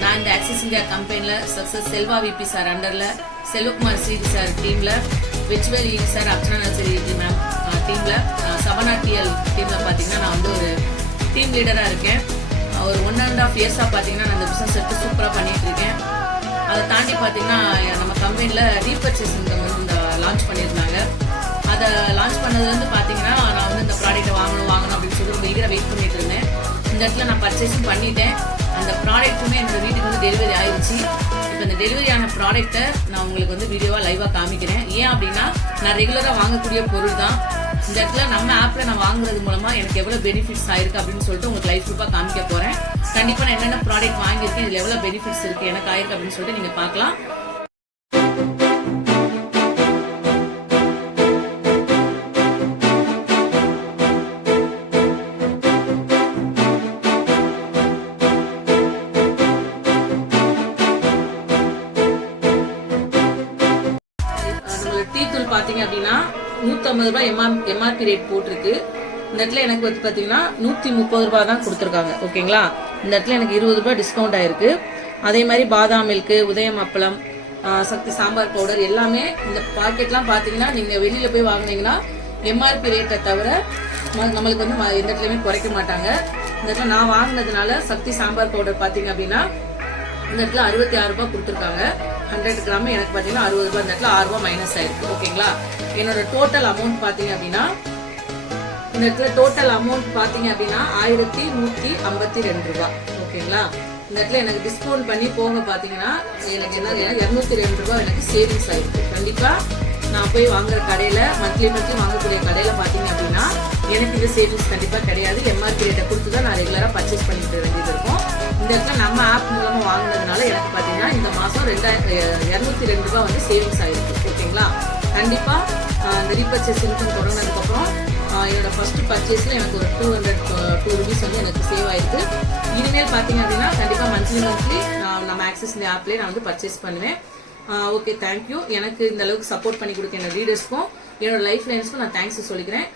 நான் இந்த Axis India கம்பெனியில் சக்ஸஸ் செல்வா விபி சார் அண்டரில் செல்வகுமார் ஸ்ரீதி சார் டீமில் வெச்வேல் ஈ சார் அர்ச்சனா நர்சரி மேம் டீமில் சபனா டிஎல் டீமில் பார்த்தீங்கன்னா நான் வந்து ஒரு டீம் லீடராக இருக்கேன். ஒரு 1.5 இயர்ஸாக பார்த்தீங்கன்னா நான் இந்த பிஸ்னஸ் எடுத்து சூப்பராக பண்ணிட்டு இருக்கேன். அதை தாண்டி பார்த்தீங்கன்னா நம்ம கம்பெனியில் ரீபர்ச்சேஸ் இன்கம் வந்து இந்த லான்ச் பண்ணியிருந்தாங்க. அதை லான்ச் பண்ணதுலேருந்து பார்த்தீங்கன்னா நான் வந்து இந்த ப்ராடக்ட்டை வாங்கணும் அப்படின்னு சொல்லி ரொம்ப ஈகராக வெயிட் பண்ணிட்டு இருந்தேன். இந்த இடத்துல நான் பர்ச்சேஸும் பண்ணிட்டேன். அந்த ப்ராடக்ட்டுமே என்னோட வீட்டுக்கு வந்து டெலிவரி ஆயிடுச்சு. இப்போ இந்த டெலிவரி ஆன ப்ராடக்ட்டை நான் உங்களுக்கு வந்து வீடியோவாக லைவாக காமிக்கிறேன். ஏன் அப்படின்னா நான் ரெகுலராக வாங்கக்கூடிய பொருள் தான். இந்த இடத்துல நம்ம ஆப்பில் நான் வாங்குறது மூலமாக எனக்கு எவ்வளோ பெனிஃபிட்ஸ் ஆயிருக்கு அப்படின்னு சொல்லிட்டு உங்களுக்கு லைஃப் ப்ரூஃபாக காமிக்க போகிறேன். கண்டிப்பாக நான் என்னென்ன ப்ராடக்ட் வாங்கியிருக்கேன், இதில் எவ்வளோ பெனிஃபிட்ஸ் இருக்குது எனக்கு ஆயிருக்கு அப்படின்னு சொல்லிட்டு நீங்கள் பார்க்கலாம். டீ தூள் பாத்தீங்க அப்படின்னா 150 ரூபாய் எம்ஆர்பி ரேட் போட்டிருக்கு. இந்த இடத்துல எனக்கு வந்து பாத்தீங்கன்னா 130 ரூபாய் தான் கொடுத்துருக்காங்க. ஓகேங்களா, இந்த இடத்துல எனக்கு 20 ரூபாய் டிஸ்கவுண்ட் ஆயிருக்கு. அதே மாதிரி பாதாம் மில்க்கு, உதயம் அப்பளம், சக்தி சாம்பார் பவுடர் எல்லாமே இந்த பாக்கெட்லாம் பாத்தீங்கன்னா நீங்க வெளியில போய் வாங்கினீங்கன்னா எம்ஆர்பி ரேட்டை தவிர நம்மளுக்கு வந்து எந்த இடத்துலயுமே குறைக்க மாட்டாங்க. இந்த இடத்துல நான் வாங்கினதுனால சக்தி சாம்பார் பவுடர் பாத்தீங்க அப்படின்னா இந்த இடத்துல 66 ரூபாய் கொடுத்துருக்காங்க. 100 கிராம் எனக்கு பார்த்தீங்கன்னா 60 ரூபாய். இந்த இடத்துல 6 ரூபாய் மைனஸ் ஆயிருக்கு. ஓகேங்களா, என்னோட டோட்டல் அமௌண்ட் பார்த்தீங்க அப்படின்னா இந்த இடத்துல டோட்டல் அமௌண்ட் பார்த்தீங்க அப்படின்னா 1152 ரூபாய். ஓகேங்களா, இந்த இடத்துல எனக்கு டிஸ்கவுண்ட் பண்ணி போக பார்த்தீங்கன்னா எனக்கு என்ன 202 ரூபாய் எனக்கு சேவிங்ஸ் ஆயிருக்கு. கண்டிப்பாக நான் போய் வாங்குற கடையில் மந்த்லி வாங்கக்கூடிய கடையில் பார்த்தீங்க அப்படின்னா எனக்கு இது சேவிங்ஸ் கண்டிப்பாக கிடையாது. எம்ஆர்பி ரேட்டை கொடுத்து தான் நான் ரெகுலராக பர்ச்சேஸ் பண்ணிட்டு வேண்டியது இருக்கும். இந்த இடத்துல நம்ம ஆப் மூலமாக வாங்கினதுனால எனக்கு பார்த்தீங்கன்னா இந்த மாதம் 202 ரூபாய் வந்து சேவிங்ஸ் ஆகிருக்கு. ஓகேங்களா, கண்டிப்பாக இந்த ரீபர்ச்சேஸ் இன்கம் தொடங்கினதுக்கப்புறம் என்னோட ஃபர்ஸ்ட் பர்ச்சேஸில் எனக்கு ஒரு 202 ருபீஸ் வந்து எனக்கு சேவ் ஆயிருக்கு. இனிமேல் பார்த்தீங்க அப்படின்னா கண்டிப்பாக மந்த்லி நம்ம ஆக்சிஸ் இந்த ஆப்லேயே நான் வந்து பர்ச்சேஸ் பண்ணுவேன். Okay, thank you. எனக்கு இந்த அளவுக்கு சப்போர்ட் பண்ணி கொடுக்க என்னோட ரீடர்ஸ்க்கும் என்னோட லைஃப் லைன்ஸ்க்கும் நான் தேங்க்ஸ் சொல்லிக்கிறேன்.